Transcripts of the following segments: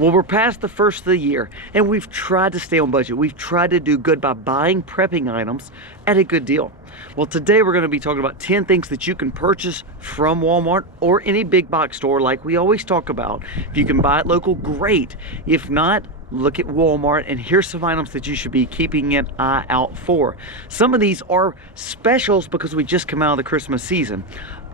Well, we're past the first of the year and we've tried to stay on budget. We've tried to do good by buying prepping items at a good deal. Well, today we're going to be talking about 10 things that you can purchase from Walmart or any big box store like we always talk about. If you can buy it local, great. If not, look at Walmart, and here's some items that you should be keeping an eye out for. Some of these are specials because we just come out of the Christmas season.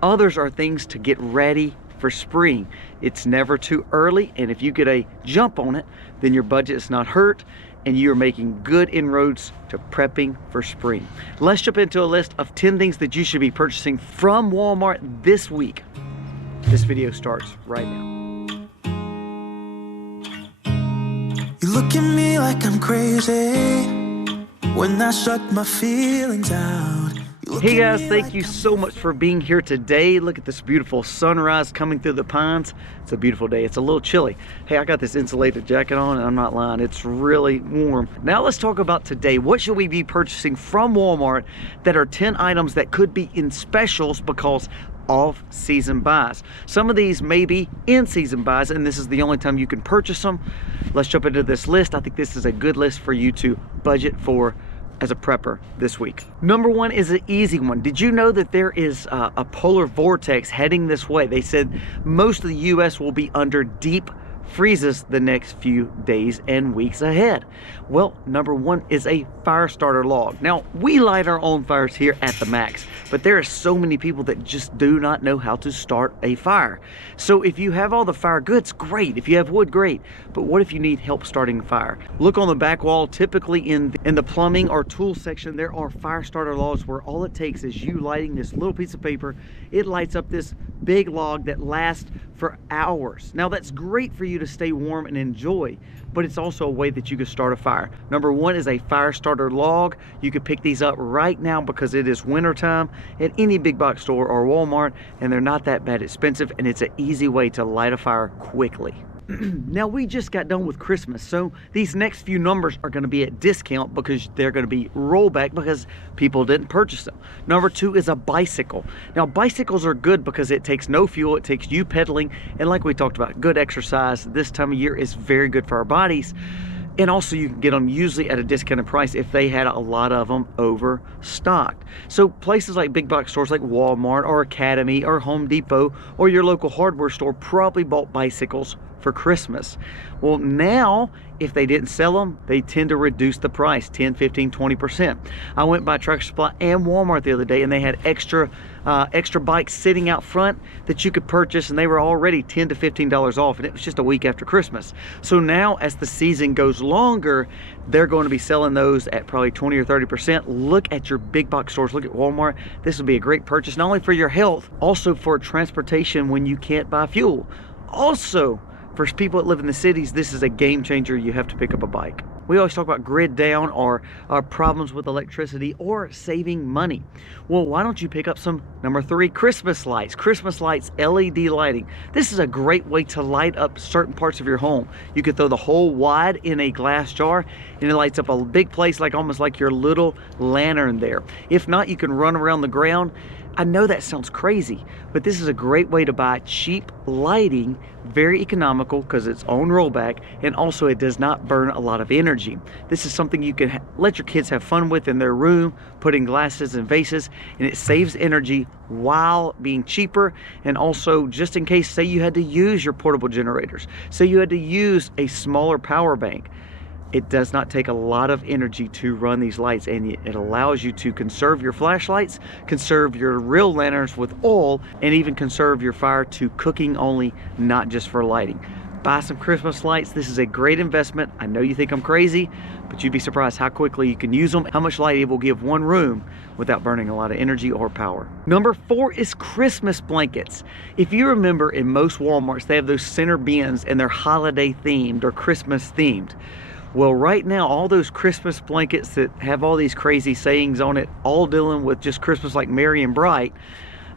Others are things to get ready for spring. It's never too early, and if you get a jump on it, then your budget is not hurt and you're making good inroads to prepping for spring. Let's jump into a list of 10 things that you should be purchasing from Walmart this week. This video starts right now. You look at me like I'm crazy when I shut my feelings out. Hey guys, thank you so much for being here today. Look at this beautiful sunrise coming through the pines. It's a beautiful day. It's a little chilly. Hey, I got this insulated jacket on and I'm not lying. It's really warm. Now let's talk about today. What should we be purchasing from Walmart that are 10 items that could be in specials because off-season buys? Some of these may be in-season buys and this is the only time you can purchase them. Let's jump into this list. I think this is a good list for you to budget for as a prepper this week. Number one is an easy one. Did you know that there is a polar vortex heading this way? They said most of the US will be under deep freezes the next few days and weeks ahead. Well, number one is a fire starter log. Now, we light our own fires here at the Max, but there are so many people that just do not know how to start a fire. So if you have all the fire goods, great. If you have wood, great. But what if you need help starting a fire? Look on the back wall. Typically in the plumbing or tool section, there are fire starter logs where all it takes is you lighting this little piece of paper. It lights up this big log that lasts for hours. Now that's great for you to stay warm and enjoy, but it's also a way that you can start a fire. Number one is a fire starter log. You can pick these up right now because it is winter time at any big box store or Walmart, and they're not that bad expensive, and it's an easy way to light a fire quickly. Now we just got done with Christmas, so these next few numbers are going to be at discount because they're going to be rollback because people didn't purchase them. Number two is a bicycle. Now bicycles are good because it takes no fuel, it takes you pedaling, and like we talked about, good exercise this time of year is very good for our bodies. And also you can get them usually at a discounted price if they had a lot of them overstocked. So places like big box stores like Walmart or Academy or Home Depot or your local hardware store probably bought bicycles for Christmas. Well, now if they didn't sell them, they tend to reduce the price 10, 15, 20%. I went by Tractor Supply and Walmart the other day and they had extra bikes sitting out front that you could purchase, and they were already $10 to $15 off, and it was just a week after Christmas. So now as the season goes longer, they're going to be selling those at probably 20 or 30%. Look at your big box stores, look at Walmart. This will be a great purchase, not only for your health, also for transportation when you can't buy fuel. Also, for people that live in the cities, this is a game changer. You have to pick up a bike. We always talk about grid down or problems with electricity or saving money. Well, why don't you pick up some, number three, Christmas lights. Christmas lights, LED lighting. This is a great way to light up certain parts of your home. You could throw the whole wad in a glass jar and it lights up a big place, like almost like your little lantern there. If not, you can run around the ground. I know that sounds crazy, but this is a great way to buy cheap lighting, very economical because it's on rollback, and also it does not burn a lot of energy. This is something you can let your kids have fun with in their room, putting glasses and vases, and it saves energy while being cheaper. And also, just in case, say you had to use your portable generators, say you had to use a smaller power bank, it does not take a lot of energy to run these lights, and it allows you to conserve your flashlights, conserve your real lanterns with oil, and even conserve your fire to cooking only, not just for lighting. Buy some Christmas lights. This is a great investment. I know you think I'm crazy, but you'd be surprised how quickly you can use them, how much light it will give one room without burning a lot of energy or power. Number four is Christmas blankets. If you remember, in most Walmarts, they have those center bins and they're holiday themed or Christmas themed. Well, right now, all those Christmas blankets that have all these crazy sayings on it, all dealing with just Christmas like merry and bright,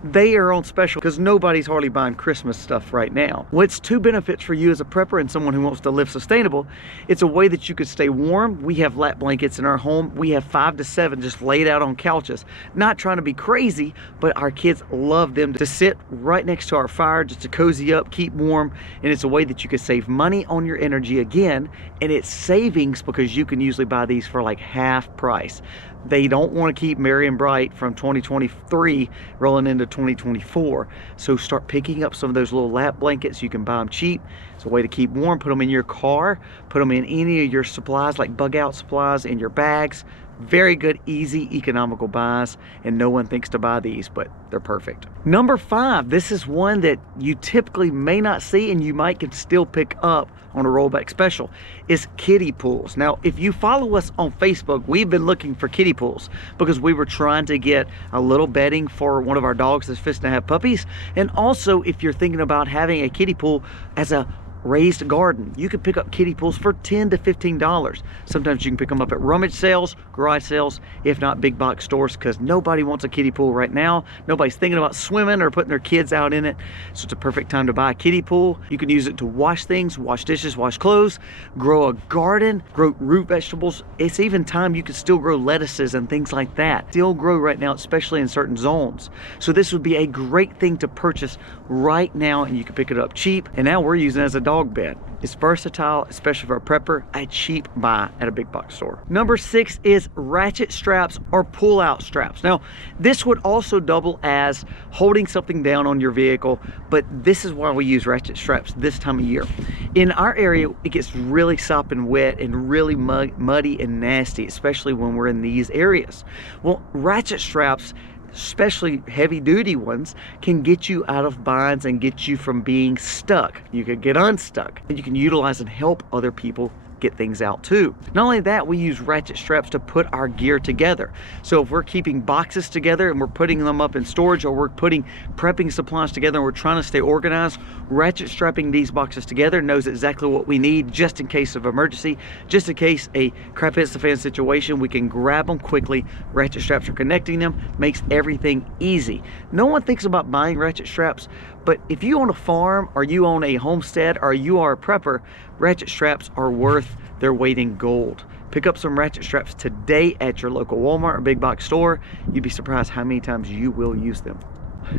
They are on special because nobody's hardly buying Christmas stuff right now. What's two benefits for you as a prepper and someone who wants to live sustainable? It's a way that you could stay warm. We have lap blankets in our home. We have 5 to 7 just laid out on couches. Not trying to be crazy, but our kids love them to sit right next to our fire just to cozy up, keep warm, and it's a way that you could save money on your energy again, and it's savings because you can usually buy these for like half price. They don't want to keep merry and bright from 2023 rolling into 2024. So start picking up some of those little lap blankets. You can buy them cheap. It's a way to keep warm. Put them in your car. Put them in any of your supplies like bug out supplies in your bags. Very good, easy, economical buys, and no one thinks to buy these, but they're perfect. Number 5, this is one that you typically may not see and you might can still pick up on a rollback special, is kiddie pools. Now, if you follow us on Facebook, we've been looking for kiddie pools because we were trying to get a little bedding for one of our dogs that's fixing to have puppies. And also, if you're thinking about having a kiddie pool as a raised garden, you can pick up kiddie pools for $10 to $15. Sometimes you can pick them up at rummage sales, garage sales, if not big box stores, because nobody wants a kiddie pool right now. Nobody's thinking about swimming or putting their kids out in it, so it's a perfect time to buy a kiddie pool. You can use it to wash things, wash dishes, wash clothes, grow a garden, grow root vegetables. It's even time you can still grow lettuces and things like that. Still grow right now, especially in certain zones. So this would be a great thing to purchase right now, and you can pick it up cheap. And now we're using it as a dog bed. It's versatile, especially for a prepper. A cheap buy at a big box store. Number 6 is ratchet straps or pull-out straps. Now, this would also double as holding something down on your vehicle, but this is why we use ratchet straps this time of year. In our area, it gets really sopping wet and really muddy and nasty, especially when we're in these areas. Well, ratchet straps, especially heavy duty ones, can get you out of binds and get you from being stuck. You can get unstuck, and you can utilize and help other people get things out too. Not only that, we use ratchet straps to put our gear together. So if we're keeping boxes together and we're putting them up in storage, or we're putting prepping supplies together and we're trying to stay organized, ratchet strapping these boxes together knows exactly what we need just in case of emergency, just in case a crap hits the fan situation, we can grab them quickly. Ratchet straps are connecting them, makes everything easy. No one thinks about buying ratchet straps, but if you own a farm or you own a homestead or you are a prepper, ratchet straps are worth their weight in gold. Pick up some ratchet straps today at your local Walmart or big box store. You'd be surprised how many times you will use them.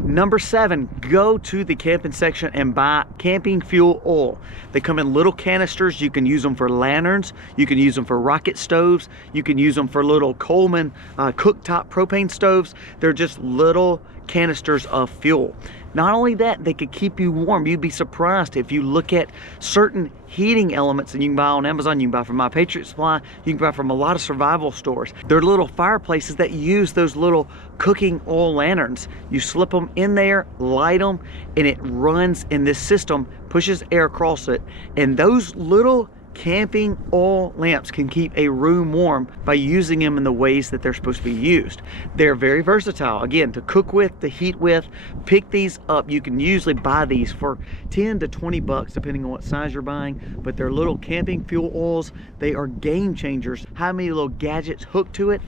Number 7, go to the camping section and buy camping fuel oil. They come in little canisters. You can use them for lanterns. You can use them for rocket stoves. You can use them for little Coleman cooktop propane stoves. They're just little canisters of fuel. Not only that, they could keep you warm. You'd be surprised if you look at certain heating elements, and you can buy on Amazon, you can buy from My Patriot Supply, you can buy from a lot of survival stores. They're little fireplaces that use those little cooking oil lanterns. You slip them in there, light them, and it runs in this system, pushes air across it, and those little camping oil lamps can keep a room warm by using them in the ways that they're supposed to be used. They're very versatile, again, to cook with, to heat with. Pick these up. You can usually buy these for 10 to 20 bucks depending on what size you're buying, but they're little camping fuel oils. They are game changers. How many little gadgets hooked to it,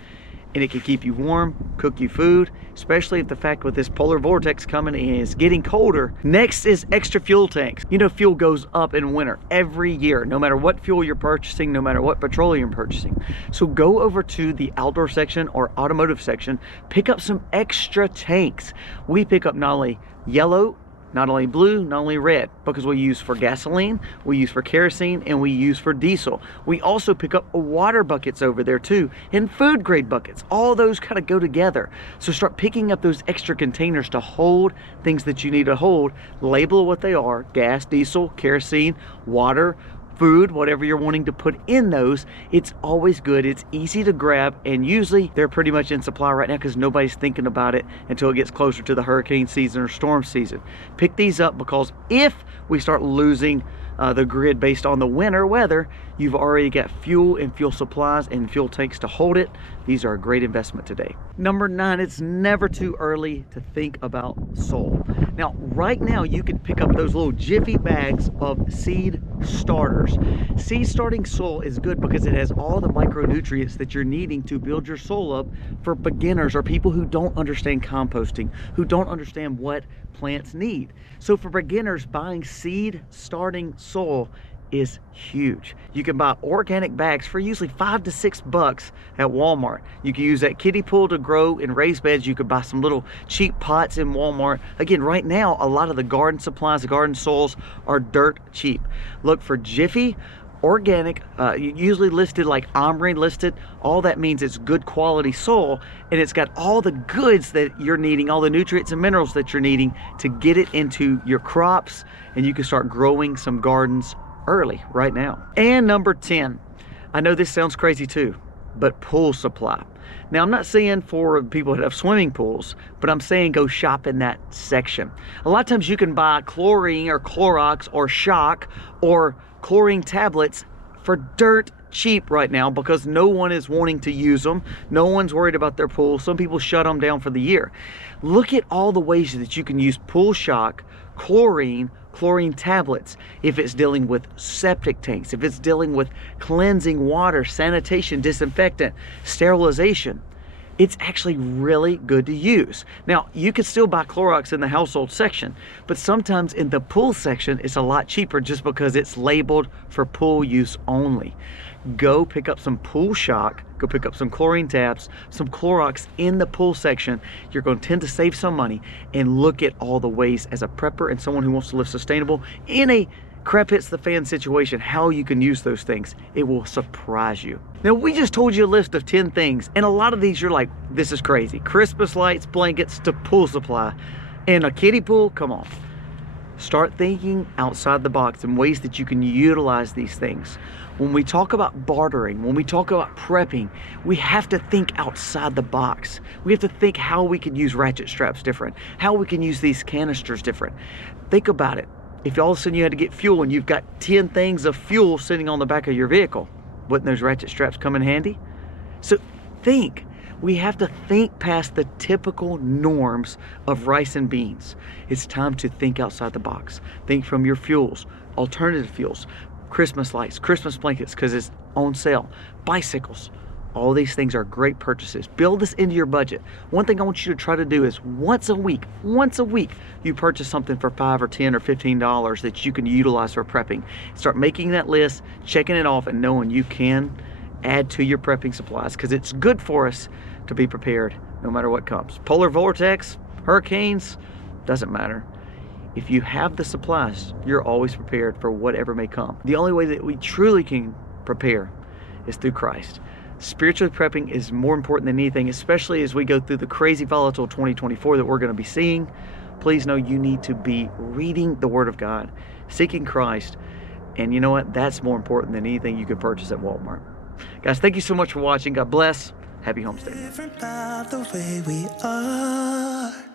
and it can keep you warm, cook you food, especially if the fact with this polar vortex coming and it's getting colder. Next is extra fuel tanks. You know, fuel goes up in winter every year, no matter what fuel you're purchasing, no matter what petroleum you're purchasing. So go over to the outdoor section or automotive section, pick up some extra tanks. We pick up not only yellow, not only blue, not only red, because we use for gasoline, we use for kerosene, and we use for diesel. We also pick up water buckets over there too, and food grade buckets. All those kind of go together. So start picking up those extra containers to hold things that you need to hold. Label what they are: gas, diesel, kerosene, water, food, whatever you're wanting to put in those. It's always good. It's easy to grab, and usually they're pretty much in supply right now because nobody's thinking about it until it gets closer to the hurricane season or storm season. Pick these up, because if we start losing the grid based on the winter weather, you've already got fuel and fuel supplies and fuel tanks to hold it. These are a great investment today. Number 9, it's never too early to think about soil. Now, right now, you can pick up those little jiffy bags of seed starters. Seed starting soil is good because it has all the micronutrients that you're needing to build your soil up for beginners or people who don't understand composting, who don't understand what plants need. So for beginners, buying seed starting soil is huge. You can buy organic bags for usually $5 to $6 at Walmart. You can use that kiddie pool to grow in raised beds. You could buy some little cheap pots in Walmart. Again, right now, a lot of the garden supplies, the garden soils are dirt cheap. Look for Jiffy organic, usually listed like Omri listed. All that means it's good quality soil, and it's got all the goods that you're needing, all the nutrients and minerals that you're needing to get it into your crops, and you can start growing some gardens early right now. And number 10, I know this sounds crazy too, but pool supply. Now, I'm not saying for people that have swimming pools, but I'm saying go shop in that section. A lot of times you can buy chlorine or Clorox or shock or chlorine tablets for dirt cheap right now because no one is wanting to use them. No one's worried about their pool. Some people shut them down for the year. Look at all the ways that you can use pool shock, chlorine tablets, if it's dealing with septic tanks, if it's dealing with cleansing water, sanitation, disinfectant, sterilization. It's actually really good to use. Now, you can still buy Clorox in the household section, but sometimes in the pool section, it's a lot cheaper just because it's labeled for pool use only. Go pick up some pool shock, go pick up some chlorine tabs, some Clorox in the pool section. You're going to tend to save some money, and look at all the ways as a prepper and someone who wants to live sustainable in a crap hits the fan situation, how you can use those things. It will surprise you. Now, we just told you a list of 10 things, and a lot of these you're like, this is crazy. Christmas lights, blankets to pool supply, and a kiddie pool, come on. Start thinking outside the box in ways that you can utilize these things. When we talk about bartering, when we talk about prepping, we have to think outside the box. We have to think how we can use ratchet straps different, how we can use these canisters different. Think about it. If all of a sudden you had to get fuel and you've got 10 things of fuel sitting on the back of your vehicle, wouldn't those ratchet straps come in handy? So think. We have to think past the typical norms of rice and beans. It's time to think outside the box. Think from your fuels, alternative fuels, Christmas lights, Christmas blankets because it's on sale, bicycles. All these things are great purchases. Build this into your budget. One thing I want you to try to do is once a week, you purchase something for $5 or $10 or $15 that you can utilize for prepping. Start making that list, checking it off, and knowing you can add to your prepping supplies because it's good for us to be prepared no matter what comes. Polar vortex, hurricanes, doesn't matter. If you have the supplies, you're always prepared for whatever may come. The only way that we truly can prepare is through Christ. Spiritually prepping is more important than anything, especially as we go through the crazy volatile 2024 that we're going to be seeing. Please know you need to be reading the Word of God, seeking Christ, and you know what? That's more important than anything you could purchase at Walmart. Guys, thank you so much for watching. God bless. Happy homesteading. Different about the way we are.